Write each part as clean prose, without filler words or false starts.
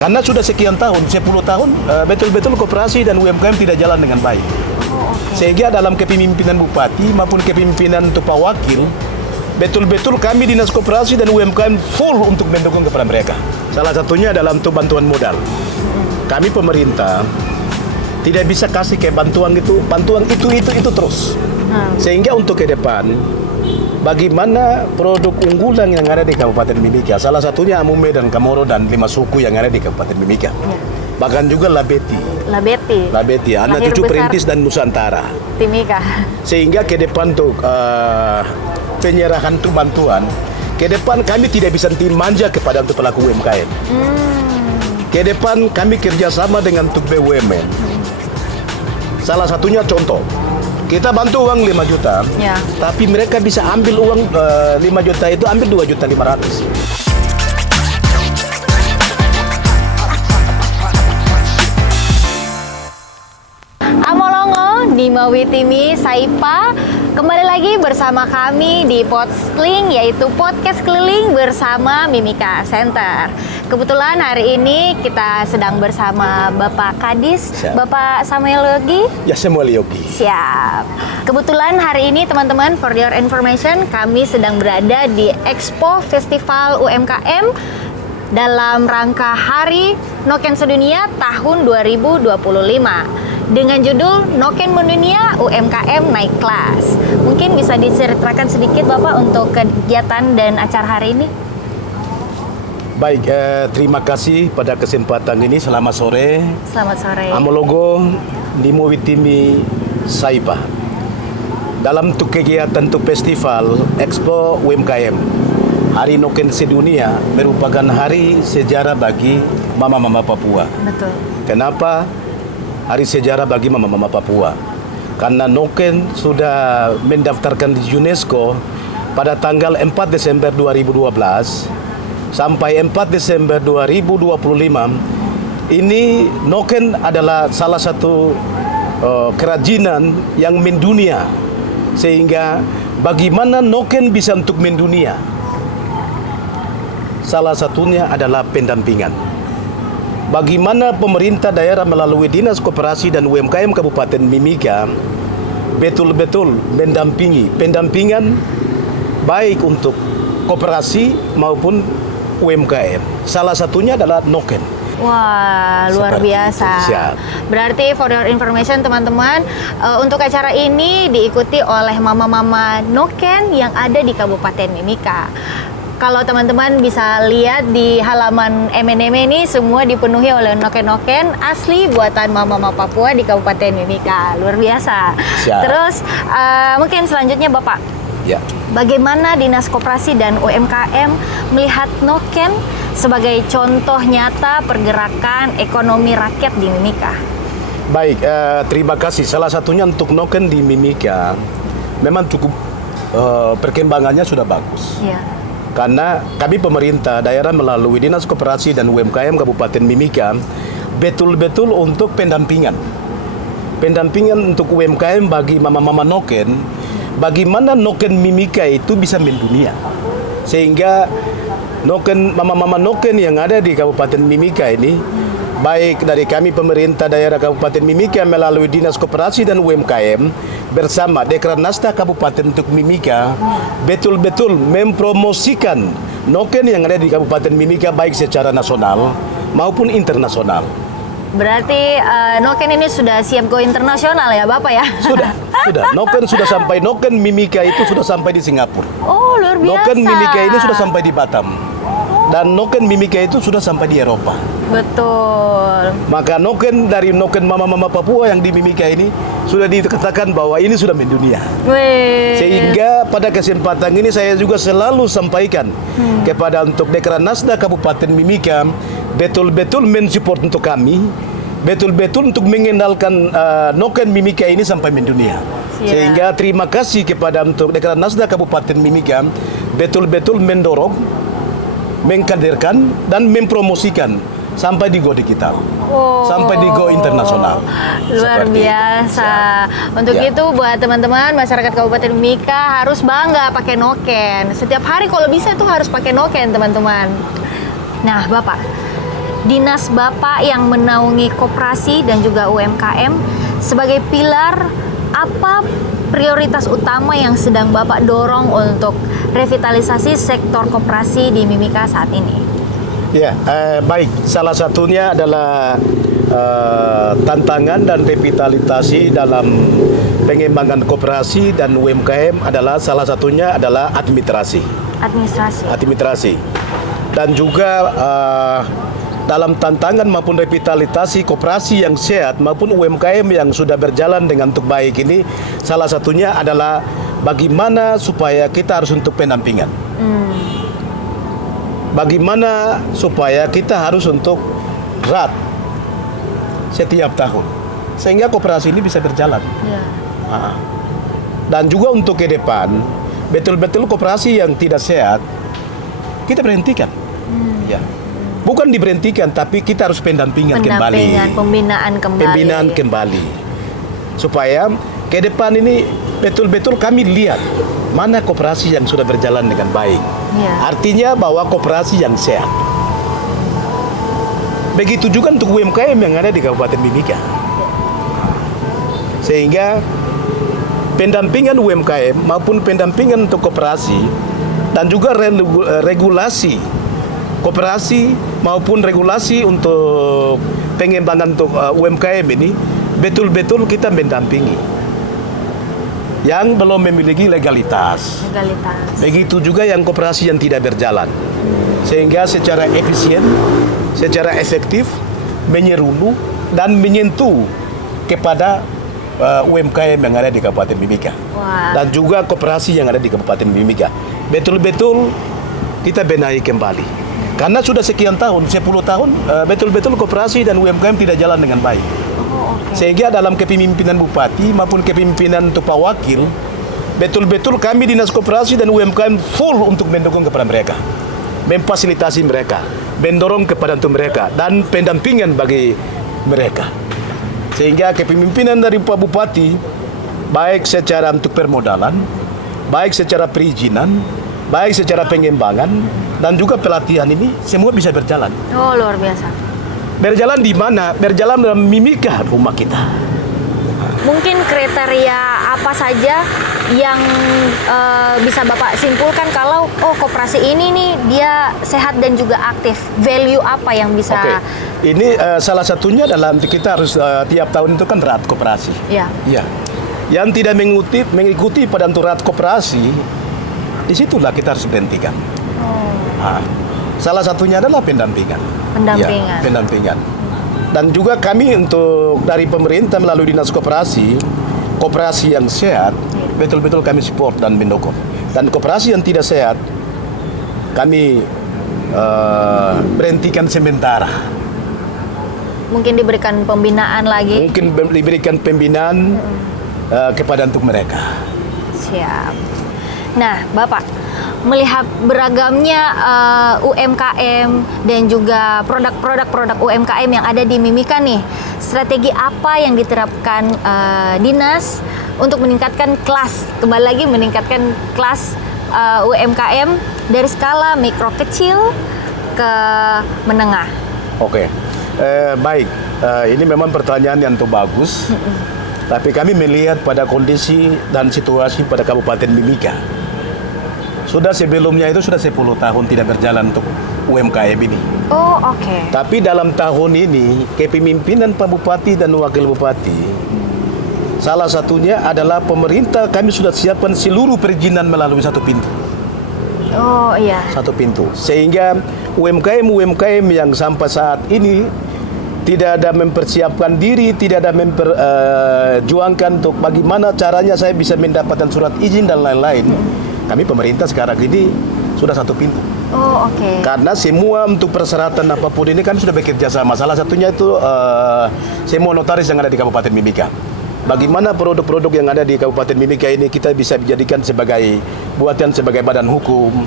Karena sudah sekian tahun, 10 tahun, betul-betul koperasi dan UMKM tidak jalan dengan baik. Sehingga dalam kepemimpinan Bupati maupun kepemimpinan Pak Wakil, betul-betul kami Dinas Koperasi dan UMKM full untuk mendukung kepada mereka. Salah satunya dalam bantuan modal. Kami pemerintah tidak bisa kasih kayak bantuan itu terus. Sehingga untuk ke depan, bagaimana produk unggulan yang ada di Kabupaten Mimika, salah satunya Amume dan Kamoro dan 5 suku yang ada di Kabupaten Mimika. Bahkan juga Labeti, anak cucu Perintis dan Nusantara. Timika. Sehingga ke depan untuk penyerahan tuh bantuan, ke depan kami tidak bisa manja kepada untuk pelaku UMKM. Ke depan kami kerjasama dengan untuk BUMN. Salah satunya contoh, kita bantu uang 5 juta, tapi mereka bisa ambil uang 5 juta itu ambil 2.500.000. Amolongo, Dimawitimi, Saipa. Kembali lagi bersama kami di Podsling, yaitu podcast keliling bersama Mimika Center. Kebetulan hari ini kita sedang bersama Bapak Kadis, Bapak Samuel Yogi. Ya, Samuel Yogi. Siap. Kebetulan hari ini teman-teman, for your information, kami sedang berada di Expo Festival UMKM dalam rangka Hari Noken Sedunia tahun 2025. Dengan judul Noken Mendunia UMKM Naik Kelas. Mungkin bisa diceritakan sedikit Bapak untuk kegiatan dan acara hari ini? Baik, terima kasih pada kesempatan ini. Selamat sore. Selamat sore. Amologo, Dimawitimi, Saipa. Dalam kegiatan festival Expo UMKM, Hari Noken Sedunia merupakan hari sejarah bagi mama-mama Papua. Betul. Kenapa hari sejarah bagi mama-mama Papua? Karena Noken sudah mendaftarkan di UNESCO pada tanggal 4 Desember 2012 sampai 4 Desember 2025. Ini Noken adalah salah satu kerajinan yang mendunia. Sehingga bagaimana Noken bisa untuk mendunia? Salah satunya adalah pendampingan. Bagaimana pemerintah daerah melalui Dinas Koperasi dan UMKM Kabupaten Mimika betul-betul mendampingi pendampingan baik untuk koperasi maupun UMKM. Salah satunya adalah Noken. Wah, luar biasa. Siap. Berarti for your information teman-teman, untuk acara ini diikuti oleh mama-mama Noken yang ada di Kabupaten Mimika. Kalau teman-teman bisa lihat di halaman MNM ini semua dipenuhi oleh noken-noken asli buatan mama-mama Papua di Kabupaten Mimika. Luar biasa. Siap. Terus mungkin selanjutnya Bapak, bagaimana Dinas Koperasi dan UMKM melihat noken sebagai contoh nyata pergerakan ekonomi rakyat di Mimika? Baik, terima kasih. Salah satunya untuk noken di Mimika memang cukup perkembangannya sudah bagus. Iya. Karena kami pemerintah daerah melalui Dinas Koperasi dan UMKM Kabupaten Mimika betul-betul untuk pendampingan untuk UMKM bagi mama-mama Noken. Bagaimana Noken Mimika itu bisa mendunia, sehingga Noken mama-mama Noken yang ada di Kabupaten Mimika ini, baik dari kami pemerintah daerah Kabupaten Mimika melalui Dinas Koperasi dan UMKM bersama Dekranasda Kabupaten untuk Mimika betul-betul mempromosikan Noken yang ada di Kabupaten Mimika baik secara nasional maupun internasional. Berarti Noken ini sudah siap go internasional ya Bapak ya? Sudah. Noken sudah sampai, Noken Mimika itu sudah sampai di Singapura. Oh, luar biasa. Noken Mimika ini sudah sampai di Batam. Dan Noken Mimika itu sudah sampai di Eropa. Betul. Maka Noken dari Noken mama-mama Papua yang di Mimika ini sudah dikatakan bahwa ini sudah mendunia. Sehingga pada kesempatan ini saya juga selalu sampaikan kepada untuk Dekranasda Kabupaten Mimika betul-betul mensupport untuk kami, betul-betul untuk mengenalkan Noken Mimika ini sampai mendunia. Sehingga terima kasih kepada untuk Dekranasda Kabupaten Mimika betul-betul mendorong, mengkaderkan dan mempromosikan sampai di go digital, sampai di go internasional. Luar biasa. Untuk itu buat teman-teman masyarakat Kabupaten Mimika harus bangga pakai Noken. Setiap hari kalau bisa tuh harus pakai Noken teman-teman. Nah Bapak, dinas Bapak yang menaungi koperasi dan juga UMKM, sebagai pilar, apa prioritas utama yang sedang Bapak dorong untuk revitalisasi sektor koperasi di Mimika saat ini? Ya, baik. Salah satunya adalah tantangan dan revitalisasi dalam pengembangan koperasi dan UMKM adalah salah satunya adalah administrasi. Dan juga dalam tantangan maupun revitalisasi koperasi yang sehat maupun UMKM yang sudah berjalan dengan untuk baik ini, salah satunya adalah bagaimana supaya kita harus untuk pendampingan. Bagaimana supaya kita harus untuk RAT setiap tahun sehingga koperasi ini bisa berjalan. Dan juga untuk ke depan betul-betul koperasi yang tidak sehat kita berhentikan. Ya. Bukan diberhentikan, tapi kita harus pendampingan kembali. Pembinaan kembali. Supaya ke depan ini betul-betul kami lihat mana koperasi yang sudah berjalan dengan baik. Artinya bahwa koperasi yang sehat. Begitu juga untuk UMKM yang ada di Kabupaten Mimika. Sehingga pendampingan UMKM maupun pendampingan untuk koperasi dan juga regulasi koperasi maupun regulasi untuk pengembangan untuk UMKM ini betul-betul kita mendampingi yang belum memiliki legalitas. Begitu juga yang koperasi yang tidak berjalan. Sehingga secara efisien, secara efektif menyeluruh dan menyentuh kepada UMKM yang ada di Kabupaten Mimika. Dan juga koperasi yang ada di Kabupaten Mimika. Betul-betul kita benahi kembali. Karena sudah sekian tahun, 10 tahun, betul-betul koperasi dan UMKM tidak jalan dengan baik. Sehingga dalam kepemimpinan Bupati maupun kepemimpinan untuk Pak Wakil, betul-betul kami Dinas Koperasi dan UMKM full untuk mendukung kepada mereka, memfasilitasi mereka, mendorong kepada untuk mereka, dan pendampingan bagi mereka. Sehingga kepemimpinan dari Pak Bupati, baik secara untuk permodalan, baik secara perizinan, baik secara pengembangan, dan juga pelatihan ini, semua bisa berjalan. Oh, luar biasa. Berjalan di mana? Berjalan dalam Mimika, rumah kita. Mungkin kriteria apa saja yang bisa Bapak simpulkan kalau koperasi ini nih dia sehat dan juga aktif? Value apa yang bisa? Ini salah satunya dalam kita harus tiap tahun itu kan RAT koperasi. Iya. Yang tidak mengikuti pada untuk RAT koperasi, disitulah kita harus berhentikan. Salah satunya adalah pendampingan. Pendampingan. Dan juga kami untuk dari pemerintah melalui Dinas Koperasi yang sehat, betul-betul kami support dan mendukung. Dan koperasi yang tidak sehat, kami berhentikan sementara. Mungkin diberikan pembinaan lagi? Mungkin diberikan pembinaan kepada untuk mereka. Siap. Nah, Bapak, melihat beragamnya UMKM dan juga produk-produk UMKM yang ada di Mimika nih, strategi apa yang diterapkan dinas untuk meningkatkan kelas, kembali lagi meningkatkan kelas UMKM dari skala mikro kecil ke menengah? Baik, ini memang pertanyaan yang bagus. Tapi kami melihat pada kondisi dan situasi pada Kabupaten Mimika. Sudah sebelumnya itu sudah 10 tahun tidak berjalan untuk UMKM ini. Tapi dalam tahun ini, kepemimpinan Pak Bupati dan Wakil Bupati, salah satunya adalah pemerintah kami sudah siapkan seluruh perizinan melalui satu pintu. Satu pintu. Sehingga UMKM yang sampai saat ini tidak ada mempersiapkan diri, tidak ada memperjuangkan untuk bagaimana caranya saya bisa mendapatkan surat izin dan lain-lain. Kami pemerintah sekarang ini sudah satu pintu. Karena semua untuk persyaratan apapun ini kan sudah bekerja sama. Salah satunya itu semua notaris yang ada di Kabupaten Mimika. Bagaimana produk-produk yang ada di Kabupaten Mimika ini kita bisa dijadikan sebagai buatan sebagai badan hukum.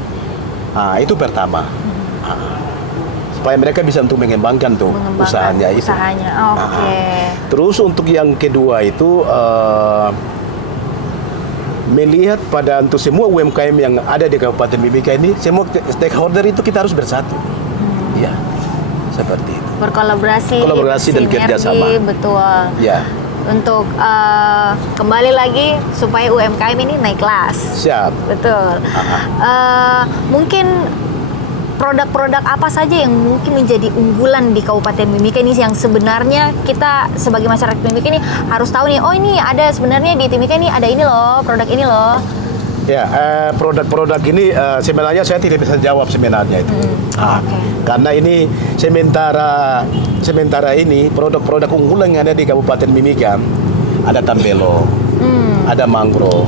Itu pertama. Supaya mereka bisa untuk mengembangkan usahanya itu. Terus untuk yang kedua itu melihat pada untuk semua UMKM yang ada di Kabupaten Mimika ini, semua stakeholder itu kita harus bersatu. Ya, seperti itu. Kolaborasi dan sinergi, kerjasama. betul. Ya, Untuk kembali lagi supaya UMKM ini naik kelas. siap. Betul. Mungkin produk-produk apa saja yang mungkin menjadi unggulan di Kabupaten Mimika ini yang sebenarnya kita sebagai masyarakat Mimika ini harus tahu nih, oh ini ada sebenarnya di Mimika ini ada ini loh, produk ini loh. Ya, produk-produk ini sebenarnya saya tidak bisa jawab sebenarnya itu. Oke. Karena ini sementara ini produk-produk unggulan yang ada di Kabupaten Mimika ada tambelo, ada mangrove,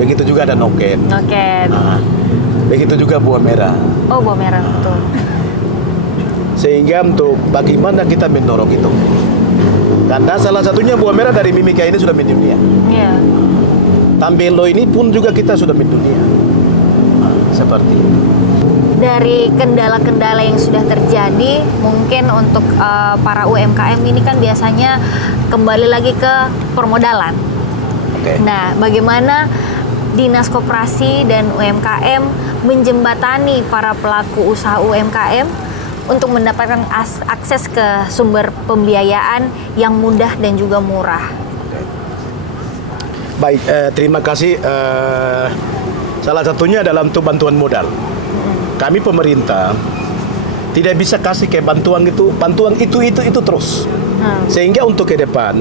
begitu juga ada noken, Noken. begitu juga buah merah. Oh, buah merah, betul. Sehingga untuk bagaimana kita mendorong itu, karena salah satunya buah merah dari Mimika ini sudah mendunia. Iya. Tambelo ini pun juga kita sudah mendunia. Seperti itu. Dari kendala-kendala yang sudah terjadi, mungkin untuk para UMKM ini kan biasanya kembali lagi ke permodalan. Oke. Nah, bagaimana Dinas Koperasi dan UMKM menjembatani para pelaku usaha UMKM untuk mendapatkan akses ke sumber pembiayaan yang mudah dan juga murah? Baik, terima kasih. Salah satunya dalam itu bantuan modal. Kami pemerintah tidak bisa kasih kayak bantuan itu terus. Sehingga untuk ke depan,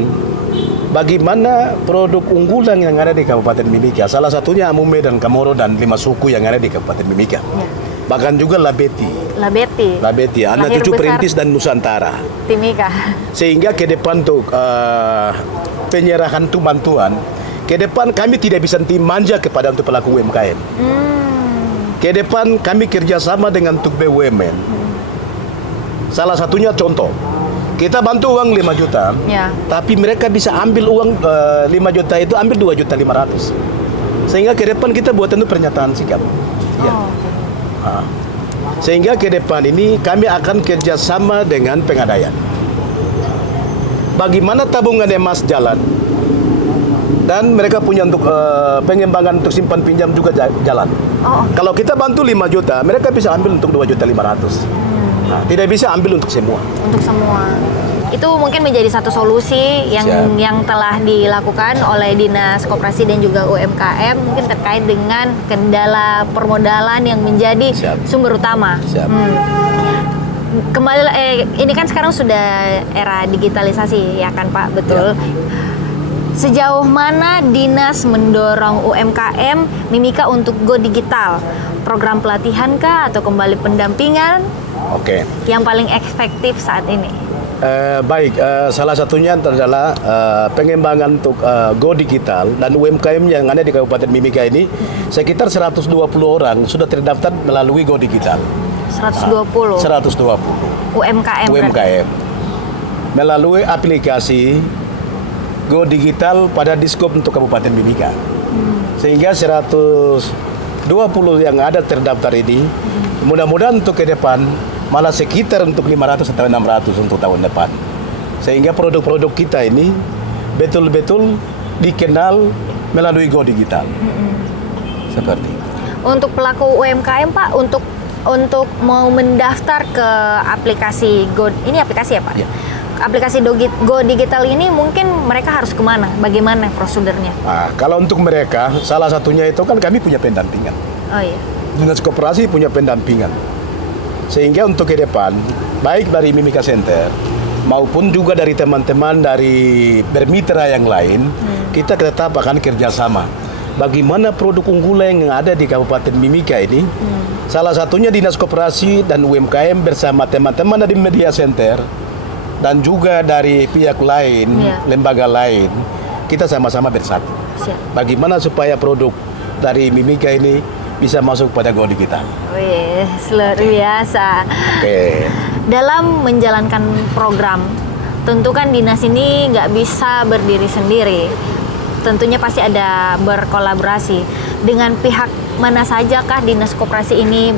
bagaimana produk unggulan yang ada di Kabupaten Mimika, salah satunya Amume dan Kamoro dan 5 suku yang ada di Kabupaten Mimika. Bahkan juga Labeti, anak Lahir cucu besar perintis dan Nusantara. Timika. Sehingga ke depan untuk penyerahan itu bantuan, ke depan kami tidak bisa manja kepada untuk pelaku UMKM. Ke depan kami kerjasama dengan untuk BUMN. Salah satunya contoh, kita bantu uang 5 juta, Ya. tapi mereka bisa ambil uang 5 juta itu ambil 2.500.000. Sehingga ke depan kita buat itu pernyataan sikap. Ya. Oh, oke. Sehingga ke depan ini kami akan kerjasama dengan Pegadaian. Bagaimana tabungan emas jalan, dan mereka punya untuk pengembangan untuk simpan pinjam juga jalan. Oh, oke. Kalau kita bantu 5 juta, mereka bisa ambil untuk 2.500.000. Tidak bisa ambil untuk semua. Untuk semua. Itu mungkin menjadi satu solusi Siap. yang telah dilakukan oleh Dinas Koperasi dan juga UMKM mungkin terkait dengan kendala permodalan yang menjadi Siap. sumber utama. Siap. Kembali ini kan sekarang sudah era digitalisasi ya kan Pak, betul. Sejauh mana Dinas mendorong UMKM Mimika untuk go digital? Program pelatihan kah atau kembali pendampingan Oke. yang paling efektif saat ini? Baik, salah satunya adalah pengembangan untuk go digital, dan UMKM yang ada di Kabupaten Mimika ini sekitar 120 orang sudah terdaftar melalui go digital. 120 120 UMKM. UMKM melalui aplikasi Go Digital pada Diskop untuk Kabupaten Mimika. Sehingga 120 yang ada terdaftar ini mudah-mudahan untuk ke depan malah sekitar untuk 500 atau 600 untuk tahun depan. Sehingga produk-produk kita ini betul-betul dikenal melalui Go Digital. Seperti itu. Untuk pelaku UMKM Pak, untuk mau mendaftar ke aplikasi Go, ini aplikasi ya Pak? Ya. Aplikasi Go Digital ini mungkin mereka harus kemana? Bagaimana prosedurnya? Nah, kalau untuk mereka, salah satunya itu kan kami punya pendampingan. Oh iya. Dinas Koperasi punya pendampingan. Sehingga untuk ke depan, baik dari Mimika Center maupun juga dari teman-teman dari bermitra yang lain, kita tetap akan kerjasama. Bagaimana produk unggulan yang ada di Kabupaten Mimika ini, salah satunya Dinas Koperasi dan UMKM bersama teman-teman dari Media Center dan juga dari pihak lain, lembaga lain, kita sama-sama bersatu. Siap. Bagaimana supaya produk dari Mimika ini bisa masuk pada Go Digital. Wih, luar biasa. Oke. Dalam menjalankan program, tentu kan dinas ini nggak bisa berdiri sendiri. Tentunya pasti ada berkolaborasi. Dengan pihak mana saja kah Dinas Koperasi ini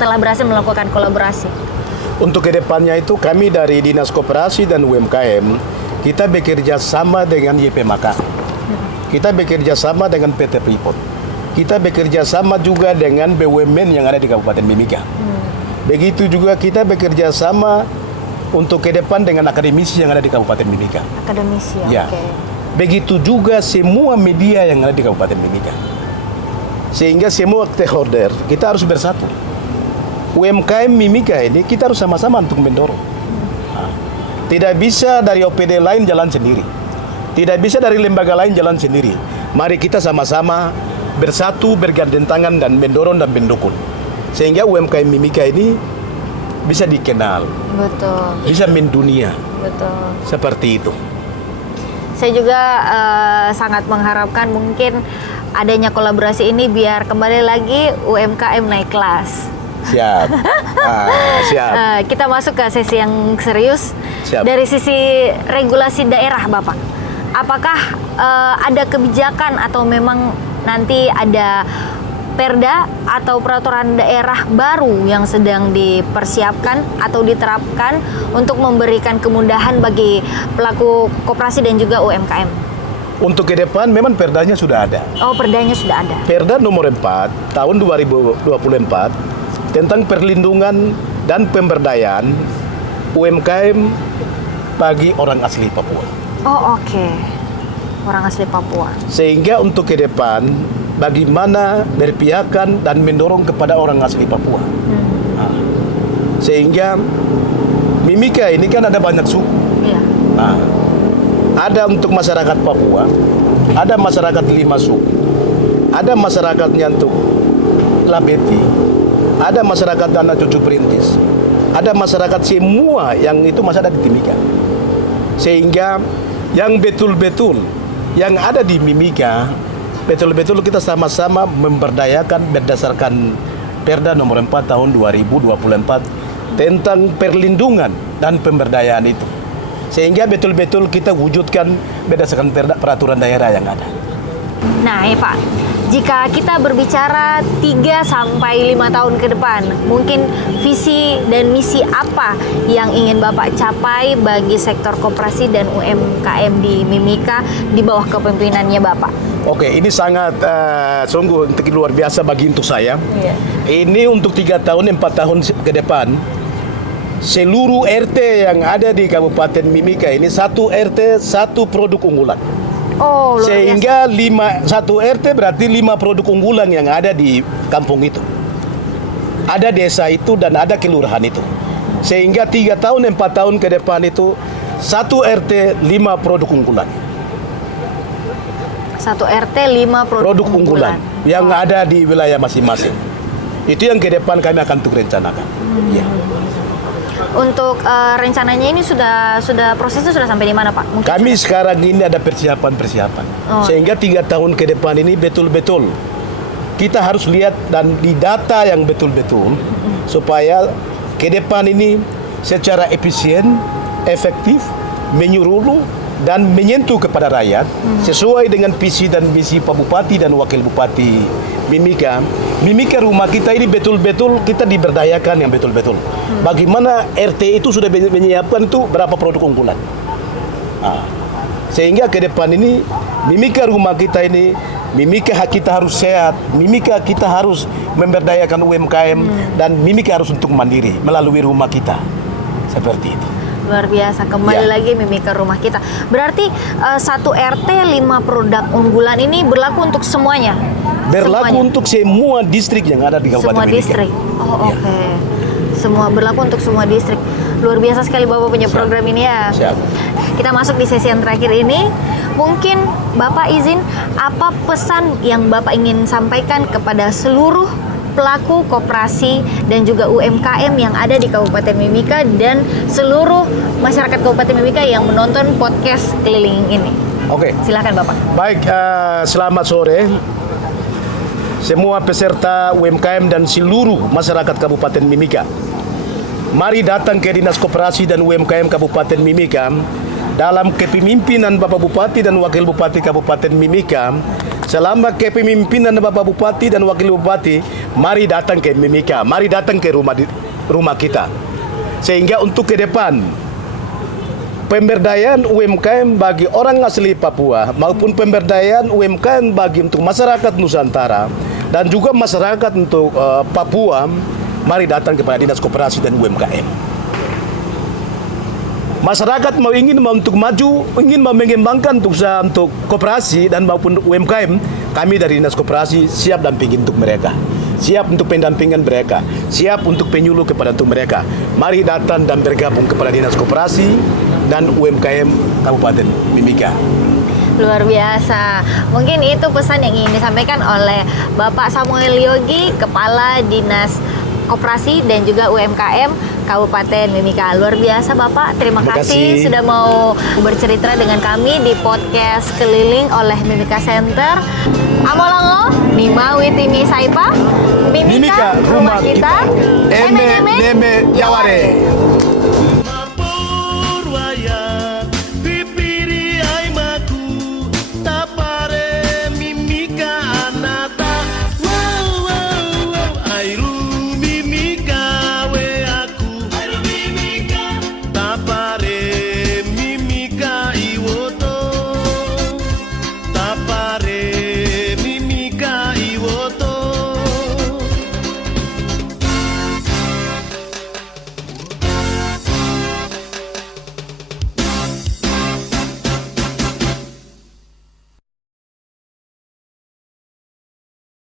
telah berhasil melakukan kolaborasi? Untuk kedepannya itu kami dari Dinas Koperasi dan UMKM, kita bekerja sama dengan YP Maka. Kita bekerja sama dengan PT Freeport. Kita bekerja sama juga dengan BUMN yang ada di Kabupaten Mimika. Begitu juga kita bekerja sama untuk ke depan dengan akademisi yang ada di Kabupaten Mimika. Akademisi, Ya. oke. Begitu juga semua media yang ada di Kabupaten Mimika. Sehingga semua stakeholder kita harus bersatu. UMKM Mimika ini kita harus sama-sama untuk mendorong. Nah, tidak bisa dari OPD lain jalan sendiri. Tidak bisa dari lembaga lain jalan sendiri. Mari kita sama-sama bersatu, bergandeng tangan dan mendorong dan mendukung. Sehingga UMKM Mimika ini bisa dikenal, Betul, bisa mendunia. betul. Seperti itu. Saya juga sangat mengharapkan mungkin adanya kolaborasi ini biar kembali lagi UMKM naik kelas. Siap. Siap. Kita masuk ke sesi yang serius. Siap. Dari sisi regulasi daerah, Bapak, apakah ada kebijakan atau memang nanti ada perda atau peraturan daerah baru yang sedang dipersiapkan atau diterapkan untuk memberikan kemudahan bagi pelaku koperasi dan juga UMKM? Untuk ke depan memang perdanya sudah ada. Oh, perdanya sudah ada. Perda nomor 4 tahun 2024 tentang perlindungan dan pemberdayaan UMKM bagi orang asli Papua. Oh, oke. Orang asli Papua. Sehingga untuk ke depan bagaimana berpihakan dan mendorong kepada orang asli Papua. Nah, sehingga Mimika ini kan ada banyak suku. Iya. Nah, ada untuk masyarakat Papua, ada masyarakat 5 suku, ada masyarakatnya untuk Labeti, ada masyarakat Dana Cucu Perintis, ada masyarakat semua yang itu masih ada di Timika. Sehingga yang betul-betul yang ada di Mimika, betul-betul kita sama-sama memberdayakan berdasarkan Perda nomor 4 tahun 2024 tentang perlindungan dan pemberdayaan itu. Sehingga betul-betul kita wujudkan berdasarkan peraturan daerah yang ada. Nah, ya Pak, jika kita berbicara 3 sampai 5 tahun ke depan, mungkin visi dan misi apa yang ingin Bapak capai bagi sektor koperasi dan UMKM di Mimika di bawah kepemimpinannya Bapak? Oke, ini sangat sungguh untuk luar biasa bagi untuk saya. Iya. Ini untuk 3 tahun, 4 tahun ke depan, seluruh RT yang ada di Kabupaten Mimika ini satu RT satu produk unggulan. Oh, luar Sehingga satu RT berarti 5 produk unggulan yang ada di kampung itu. Ada desa itu dan ada kelurahan itu. Sehingga 3 tahun, 4 tahun ke depan itu satu RT 5 produk unggulan. biasa. Satu RT 5 produk Unggulan yang ada di wilayah masing-masing. Itu yang ke depan kami akan untuk rencanakan. Ya. Untuk rencananya ini sudah prosesnya sudah sampai di mana Pak? Mungkin Kami sudah- sekarang ini ada persiapan. Oh. Sehingga 3 tahun ke depan ini betul-betul kita harus lihat dan didata yang betul-betul supaya ke depan ini secara efisien, efektif, menyeluruh dan menyentuh kepada rakyat sesuai dengan visi dan misi Pak Bupati dan Wakil Bupati Mimika. Mimika rumah kita ini betul-betul kita diberdayakan yang betul-betul. Bagaimana RT itu sudah menyiapkan itu berapa produk unggulan. Nah, sehingga ke depan ini Mimika rumah kita ini, Mimika kita harus sehat, Mimika kita harus memberdayakan UMKM dan Mimika harus untuk mandiri melalui rumah kita. Seperti itu. Luar biasa, kembali Ya. lagi Mimika rumah kita. Berarti satu RT 5 produk unggulan ini berlaku untuk semuanya? Berlaku Semuanya? untuk semua distrik yang ada di Kabupaten Semua Mimika. distrik? Oh, Ya. oke. Semua berlaku untuk semua distrik. Luar biasa sekali Bapak punya Siap. program ini ya. Siap. Kita masuk di sesi yang terakhir ini. Mungkin Bapak izin, apa pesan yang Bapak ingin sampaikan kepada seluruh pelaku koperasi dan juga UMKM yang ada di Kabupaten Mimika dan seluruh masyarakat Kabupaten Mimika yang menonton podcast keliling ini? Oke. Silakan Bapak. Baik, selamat sore semua peserta UMKM dan seluruh masyarakat Kabupaten Mimika. Mari datang ke Dinas Koperasi dan UMKM Kabupaten Mimika dalam kepemimpinan Bapak Bupati dan Wakil Bupati Kabupaten Mimika. Selama kepemimpinan Bapak Bupati dan Wakil Bupati, mari datang ke Mimika, mari datang ke rumah kita. Sehingga untuk ke depan pemberdayaan UMKM bagi orang asli Papua maupun pemberdayaan UMKM bagi untuk masyarakat Nusantara dan juga masyarakat untuk Papua mari datang kepada Dinas Koperasi dan UMKM. Masyarakat ingin untuk maju, ingin mengembangkan untuk koperasi dan maupun UMKM, kami dari Dinas Koperasi siap dampingi untuk mereka. Siap untuk pendampingan mereka, siap untuk penyuluh kepada untuk mereka. Mari datang dan bergabung kepada Dinas Koperasi dan UMKM Kabupaten Mimika. Luar biasa. Mungkin itu pesan yang ingin disampaikan oleh Bapak Samuel Yogi, Kepala Dinas Koperasi dan juga UMKM Kabupaten Mimika. Luar biasa Bapak, terima kasih sudah mau bercerita dengan kami di podcast keliling oleh Mimika Center. Amolongo, Nima Witimi Saipa, Mimika, rumah kita, Eme Jaware.